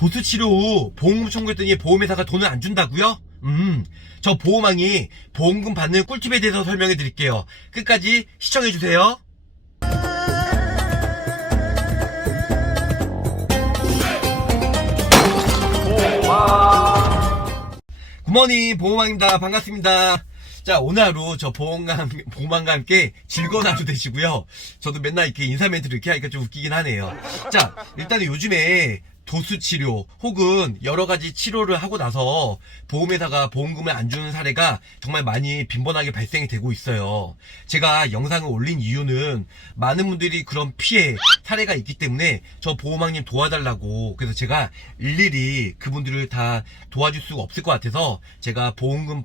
도수 치료 후 보험금 청구했더니 보험회사가 돈을 안 준다고요? 저 보험왕이 보험금 받는 꿀팁에 대해서 설명해 드릴게요. 끝까지 시청해 주세요. 굿모닝, 보험왕입니다. 반갑습니다. 자, 오늘 하루 저 보험왕과 함께 즐거운 하루 되시고요. 저도 맨날 이렇게 인사 멘트를 이렇게 하니까 좀 웃기긴 하네요. 자, 일단은 요즘에 도수치료 혹은 여러가지 치료를 하고 나서 보험회사가 보험금을 안 주는 사례가 정말 많이 빈번하게 발생이 되고 있어요. 제가 영상을 올린 이유는 많은 분들이 그런 피해 사례가 있기 때문에 저 보험왕님 도와달라고, 그래서 제가 일일이 그분들을 다 도와줄 수가 없을 것 같아서 제가 보험금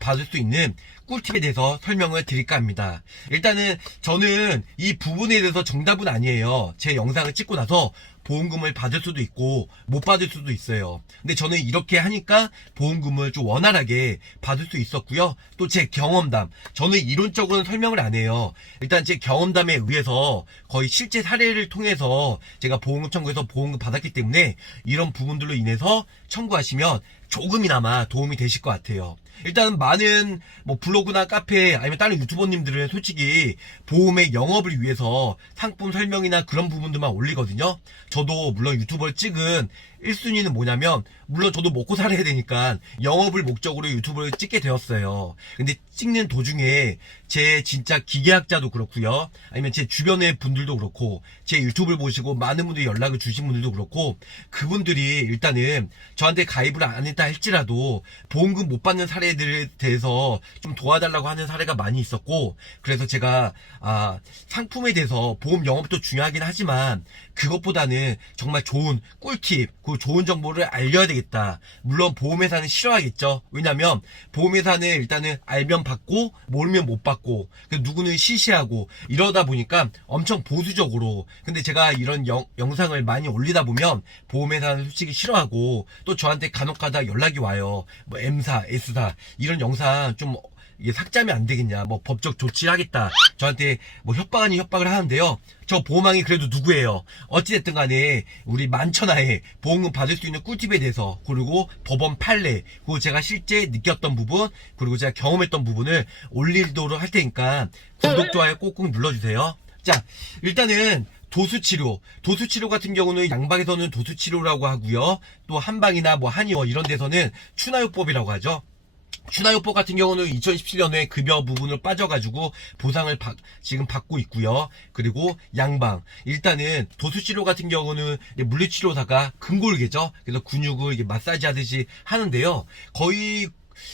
받을 수 있는 꿀팁에 대해서 설명을 드릴까 합니다. 일단은 저는 이 부분에 대해서 정답은 아니에요. 제 영상을 찍고 나서 보험금을 받을 수도 있고 못 받을 수도 있어요. 근데 저는 이렇게 하니까 보험금을 좀 원활하게 받을 수 있었고요. 또 제 경험담, 저는 이론적으로는 설명을 안 해요. 일단 제 경험담에 의해서 거의 실제 사례를 통해서 제가 보험금 청구해서 보험금 받았기 때문에 이런 부분들로 인해서 청구하시면 조금이나마 도움이 되실 것 같아요. 일단 많은 뭐 블로그나 카페 아니면 다른 유튜버님들은 솔직히 보험의 영업을 위해서 상품 설명이나 그런 부분들만 올리거든요. 저도 물론 유튜버를 찍은 1순위는 뭐냐면, 물론 저도 먹고 살아야 되니까 영업을 목적으로 유튜브를 찍게 되었어요. 근데 찍는 도중에 제 진짜 기계학자도 그렇고요, 아니면 제 주변의 분들도 그렇고, 제 유튜브를 보시고 많은 분들이 연락을 주신 분들도 그렇고, 그분들이 일단은 저한테 가입을 안 했다 할지라도 보험금 못 받는 사례들에 대해서 좀 도와달라고 하는 사례가 많이 있었고, 그래서 제가 상품에 대해서 보험 영업도 중요하긴 하지만 그것보다는 정말 좋은 꿀팁, 그 좋은 정보를 알려야 되겠다. 물론 보험회사는 싫어하겠죠. 왜냐면 보험회사는 일단은 알면 받고 모르면 못 받고, 누구는 시시하고 이러다 보니까 엄청 보수적으로. 근데 제가 이런 영상을 많이 올리다 보면 보험회사는 솔직히 싫어하고, 또 저한테 간혹가다 연락이 와요. 뭐 M사, S사 이런 영상 좀 이게 삭제하면 안 되겠냐, 뭐 법적 조치하겠다, 저한테 뭐 협박 아닌 협박을 하는데요. 저 보험왕이 그래도 누구예요? 어찌됐든 간에 우리 만천하에 보험금 받을 수 있는 꿀팁에 대해서, 그리고 법원 판례, 그리고 제가 실제 느꼈던 부분, 그리고 제가 경험했던 부분을 올리도록 할 테니까 구독, 좋아요 꼭꼭 눌러주세요. 자, 일단은 도수치료 같은 경우는 양방에서는 도수치료라고 하고요, 또 한방이나 뭐 한의원 이런 데서는 추나요법이라고 하죠. 추나요법 같은 경우는 2017년에 급여 부분을 빠져가지고 보상을 지금 받고 있고요. 그리고 양방, 일단은 도수치료 같은 경우는 물리치료사가 근골개죠. 그래서 근육을 이게 마사지 하듯이 하는데요. 거의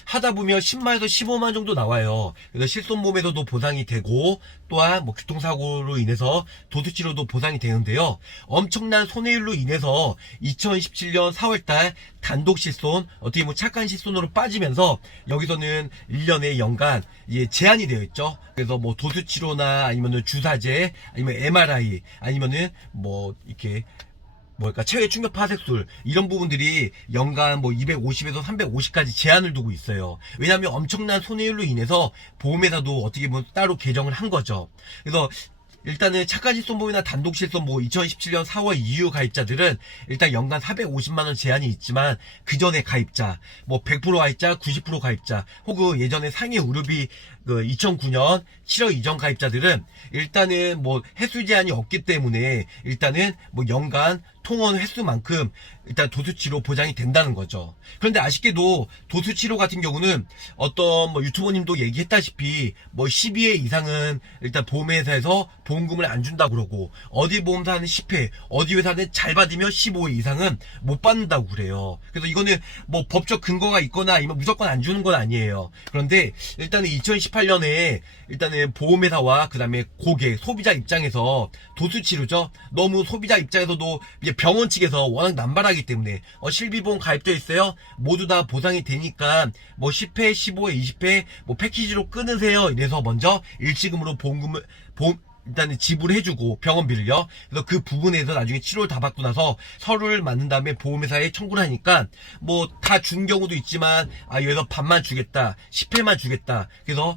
하다 보면 10만에서 15만 정도 나와요. 그래서 실손보험에서도 보상이 되고, 또한 뭐 교통사고로 인해서 도수치료도 보상이 되는데요. 엄청난 손해율로 인해서 2017년 4월달 단독 실손, 어떻게 뭐 착한 실손으로 빠지면서 여기서는 1년에 연간 제한이 되어 있죠. 그래서 뭐 도수치료나 아니면은 주사제, 아니면 MRI, 아니면은 뭐 이렇게 체외 충격 파쇄술 이런 부분들이 연간 뭐 250에서 350까지 제한을 두고 있어요. 왜냐하면 엄청난 손해율로 인해서 보험회사도 어떻게 보면 따로 개정을 한 거죠. 그래서 일단은 착한 실손보험이나 단독 실손보험 2017년 4월 이후 가입자들은 일단 연간 450만원 제한이 있지만, 그 전에 가입자, 뭐 100% 가입자, 90% 가입자, 혹은 예전에 상해 의료비 2009년 7월 이전 가입자들은 일단은 뭐 횟수 제한이 없기 때문에 일단은 뭐 연간 통원 횟수만큼 일단 도수치료 보장이 된다는 거죠. 그런데 아쉽게도 도수치료 같은 경우는 어떤 뭐 유튜버님도 얘기했다시피 뭐 12회 이상은 일단 보험회사에서 보험금을 안 준다고 그러고, 어디 보험사는 10회, 어디 회사는 잘 받으면 15회 이상은 못 받는다고 그래요. 그래서 이거는 뭐 법적 근거가 있거나 아니면 무조건 안 주는 건 아니에요. 그런데 일단은 2018년에 일단은 보험회사와 그 다음에 고객, 소비자 입장에서 도수치료죠. 너무 소비자 입장에서도 이제 병원 측에서 워낙 남발하기 때문에 실비보험 가입되어 있어요, 모두 다 보상이 되니까 뭐 10회, 15회, 20회 뭐 패키지로 끊으세요, 이래서 먼저 일시금으로 일단은 지불해주고 병원비를요. 그래서 그 부분에서 나중에 치료를 다 받고 나서 서류를 만든 다음에 보험회사에 청구를 하니까 뭐 다 준 경우도 있지만 여기서 반만 주겠다, 10회만 주겠다. 그래서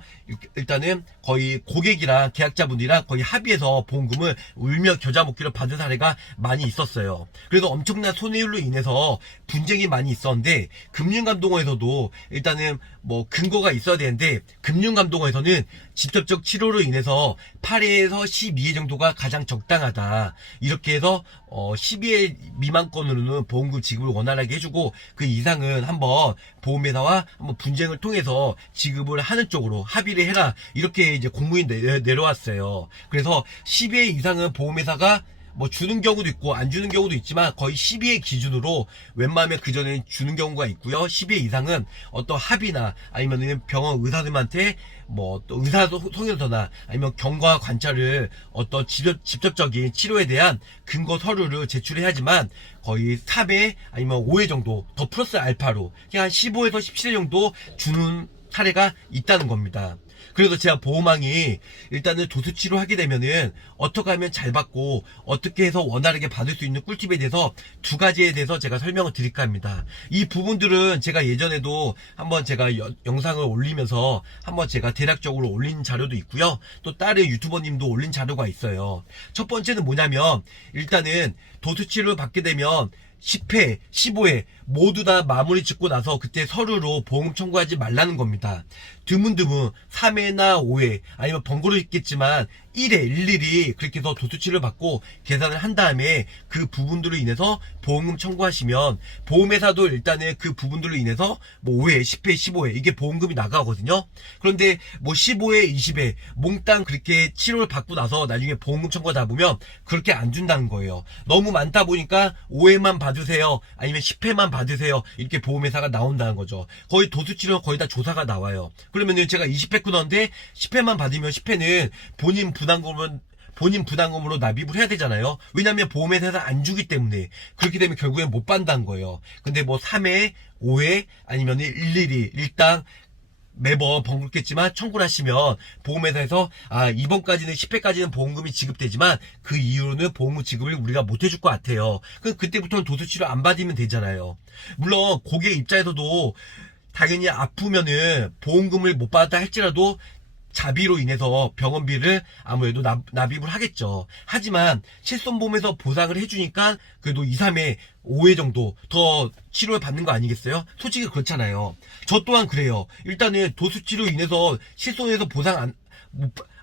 일단은 거의 고객이랑 계약자분들이랑 거의 합의해서 보험금을 울며 겨자 먹기로 받은 사례가 많이 있었어요. 그래서 엄청난 손해율로 인해서 분쟁이 많이 있었는데 금융감독원에서도 일단은 뭐 근거가 있어야 되는데 금융감독원에서는 직접적 치료로 인해서 8회에서 12회 정도가 가장 적당하다. 이렇게 해서 12회 미만권으로는 보험금 지급을 원활하게 해주고 그 이상은 한번 보험회사와 한번 분쟁을 통해서 지급을 하는 쪽으로 합의를 해라. 이렇게 이제 공문이 내려왔어요. 그래서 12회 이상은 보험회사가 뭐 주는 경우도 있고 안 주는 경우도 있지만 거의 12회 기준으로 웬만하면 그 전에 주는 경우가 있고요. 12회 이상은 어떤 합의나 아니면 병원 의사들한테 뭐 또 의사 송연서나 아니면 경과 관찰을 어떤 직접적인 치료에 대한 근거 서류를 제출해야지만 거의 3회 아니면 5회 정도 더 플러스 알파로 그냥 한 15에서 17회 정도 주는 사례가 있다는 겁니다. 그래서 제가 보험왕이 일단은 도수치료 하게 되면은 어떻게 하면 잘 받고 어떻게 해서 원활하게 받을 수 있는 꿀팁에 대해서 두 가지에 대해서 제가 설명을 드릴까 합니다. 이 부분들은 제가 예전에도 한번 제가 영상을 올리면서 한번 제가 대략적으로 올린 자료도 있고요. 또 다른 유튜버님도 올린 자료가 있어요. 첫 번째는 뭐냐면 일단은 도수치료를 받게 되면 10회, 15회 모두 다 마무리 짓고 나서 그때 서류로 보험 청구하지 말라는 겁니다. 드문드문 3회나 5회 아니면 번거롭겠지만 1회 일일이 그렇게 해서 도수치를 받고 계산을 한 다음에 그 부분들로 인해서 보험금 청구하시면 보험회사도 일단은 그 부분들로 인해서 뭐 5회, 10회, 15회 이게 보험금이 나가거든요. 그런데 뭐 15회, 20회 몽땅 그렇게 치료를 받고 나서 나중에 보험금 청구하다 보면 그렇게 안 준다는 거예요. 너무 많다 보니까 5회만 받으세요 아니면 10회만 받으세요 이렇게 보험회사가 나온다는 거죠. 거의 도수치료는 거의 다 조사가 나와요. 그러면은 제가 20회 끊었는데 10회만 받으면 10회는 본인 부담금으로 납입을 해야 되잖아요. 왜냐면 보험회사에서 안 주기 때문에. 그렇게 되면 결국엔 못 받는다는 거예요. 근데 뭐 3회, 5회 아니면 일일이 일당 매번 번거롭겠지만 청구를 하시면 보험회사에서 이번까지는 10회까지는 보험금이 지급되지만 그 이후로는 보험금 지급을 우리가 못 해줄 것 같아요. 그럼 그때부터는 도수치료 안 받으면 되잖아요. 물론 고객 입장에서도 당연히 아프면은 보험금을 못 받았다 할지라도 자비로 인해서 병원비를 아무래도 납입을 하겠죠. 하지만 실손보험에서 보상을 해주니까 그래도 2, 3회, 5회 정도 더 치료를 받는 거 아니겠어요? 솔직히 그렇잖아요. 저 또한 그래요. 일단은 도수치료 인해서 실손에서 보상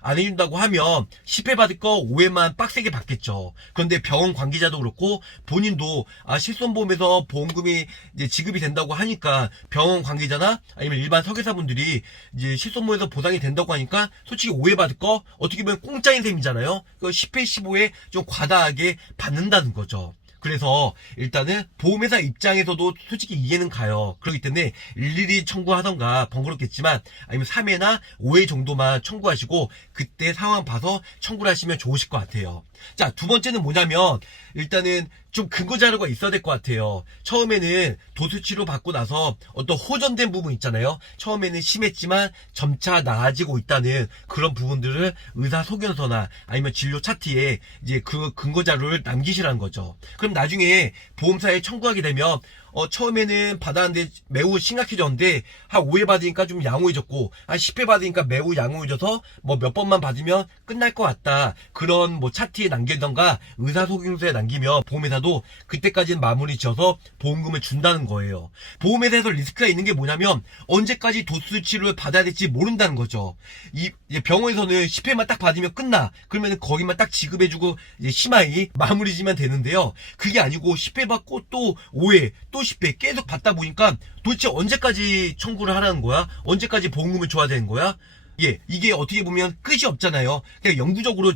안 해준다고 하면 10회 받을 거 5회만 빡세게 받겠죠. 그런데 병원 관계자도 그렇고 본인도 실손보험에서 보험금이 이제 지급이 된다고 하니까 병원 관계자나 아니면 일반 설계사분들이 이제 실손보험에서 보상이 된다고 하니까 솔직히 5회 받을 거 어떻게 보면 공짜인 셈이잖아요. 10회, 15회 좀 과다하게 받는다는 거죠. 그래서 일단은 보험회사 입장에서도 솔직히 이해는 가요. 그렇기 때문에 일일이 청구하던가 번거롭겠지만 아니면 3회나 5회 정도만 청구하시고 그때 상황 봐서 청구를 하시면 좋으실 것 같아요. 자, 두 번째는 뭐냐면 일단은 좀 근거 자료가 있어야 될 것 같아요. 처음에는 도수치료 받고 나서 어떤 호전된 부분 있잖아요. 처음에는 심했지만 점차 나아지고 있다는 그런 부분들을 의사소견서나 아니면 진료 차트에 이제 그 근거 자료를 남기시라는 거죠. 그럼 나중에 보험사에 청구하게 되면 처음에는 받았는데 매우 심각해졌는데 한 5회 받으니까 좀 양호해졌고 한 10회 받으니까 매우 양호해져서 뭐 몇 번만 받으면 끝날 것 같다. 그런 뭐 차트에 남기던가 의사소견서에 남기면 보험회사도 그때까지는 마무리 지어서 보험금을 준다는 거예요. 보험회사에서 리스크가 있는 게 뭐냐면 언제까지 도수치료를 받아야 될지 모른다는 거죠. 이 병원에서는 10회만 딱 받으면 끝나. 그러면 거기만 딱 지급해주고 이제 심하이 마무리 지면 되는데요. 그게 아니고 10회 받고 또 5회 또 10회 계속 받다 보니까 도대체 언제까지 청구를 하라는 거야? 언제까지 보험금을 줘야 되는 거야? 이게 어떻게 보면 끝이 없잖아요. 그냥 영구적으로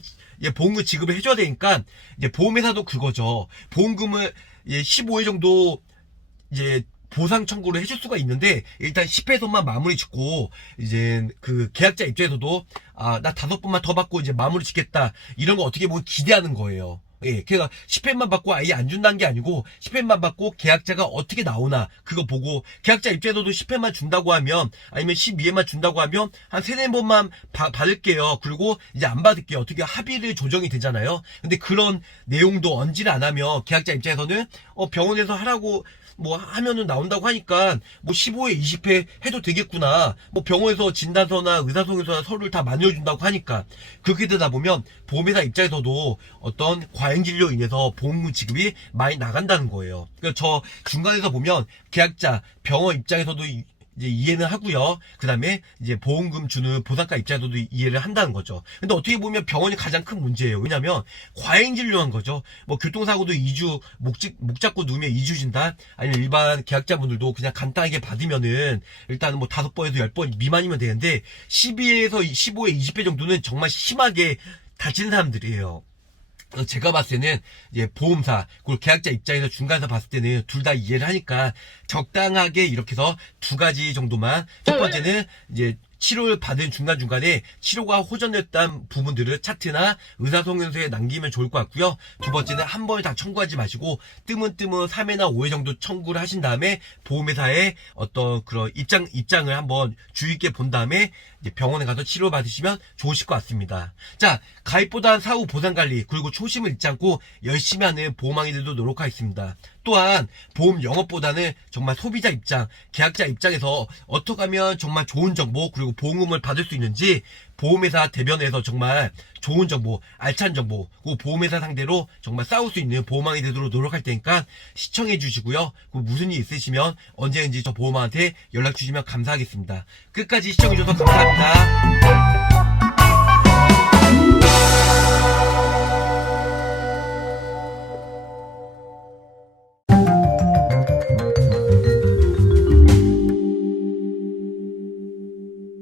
보험금 지급을 해줘야 되니까 이제 보험회사도 그거죠. 보험금을 15회 정도 이제 보상 청구를 해줄 수가 있는데 일단 10회에서만 마무리 짓고 이제 그 계약자 입장에서도 나 5번만 더 받고 이제 마무리 짓겠다 이런 거 어떻게 보면 기대하는 거예요. 예, 걔가 10회만 받고 아예 안 준다는 게 아니고 10회만 받고 계약자가 어떻게 나오나 그거 보고 계약자 입장에서도 10회만 준다고 하면 아니면 12회만 준다고 하면 한 3-4번만 받을게요. 그리고 이제 안 받을게요. 어떻게 합의를 조정이 되잖아요. 근데 그런 내용도 언지를 안 하면 계약자 입장에서는 병원에서 하라고 뭐 하면은 나온다고 하니까 뭐 15회 20회 해도 되겠구나, 뭐 병원에서 진단서나 의사소개서나 서류를 다 만들어준다고 하니까 그렇게 되다 보면 보험회사 입장에서도 어떤 과잉진료로 인해서 보험금 지급이 많이 나간다는 거예요. 그러니까 저 중간에서 보면 계약자 병원 입장에서도 이제 이해는 하고요. 그 다음에 이제 보험금 주는 보상가 입장에서도 이해를 한다는 거죠. 근데 어떻게 보면 병원이 가장 큰 문제예요. 왜냐면 과잉 진료한 거죠. 뭐 교통사고도 2주 목 잡고 누우면 2주 진단, 아니면 일반 계약자분들도 그냥 간단하게 받으면은 일단은 뭐 5번에서 10번 미만이면 되는데 12회에서 15회 20회 정도는 정말 심하게 다치는 사람들이에요. 제가 봤을 때는 이제 보험사 그리고 계약자 입장에서 중간에서 봤을 때는 둘 다 이해를 하니까 적당하게 이렇게 해서 2가지 정도만, 첫 번째는 이제 치료를 받은 중간중간에 치료가 호전됐다는 부분들을 차트나 의사소개서에 남기면 좋을 것 같고요. 두 번째는 한 번에 다 청구하지 마시고 뜨문뜨문 3회나 5회 정도 청구를 하신 다음에 보험회사의 어떤 그런 입장을 한번 주의 있게 본 다음에 이제 병원에 가서 치료 받으시면 좋으실 것 같습니다. 자, 가입보단 사후 보상관리 그리고 초심을 잃지 않고 열심히 하는 보험왕이들도 노력하겠습니다. 또한 보험 영업보다는 정말 소비자 입장, 계약자 입장에서 어떻게 하면 정말 좋은 정보 그리고 보험금을 받을 수 있는지 보험회사 대변에서 정말 좋은 정보, 알찬 정보, 그리고 보험회사 상대로 정말 싸울 수 있는 보험왕이 되도록 노력할 테니까 시청해 주시고요. 그리고 무슨 일 있으시면 언제든지 저 보험왕한테 연락 주시면 감사하겠습니다. 끝까지 시청해 주셔서 감사합니다.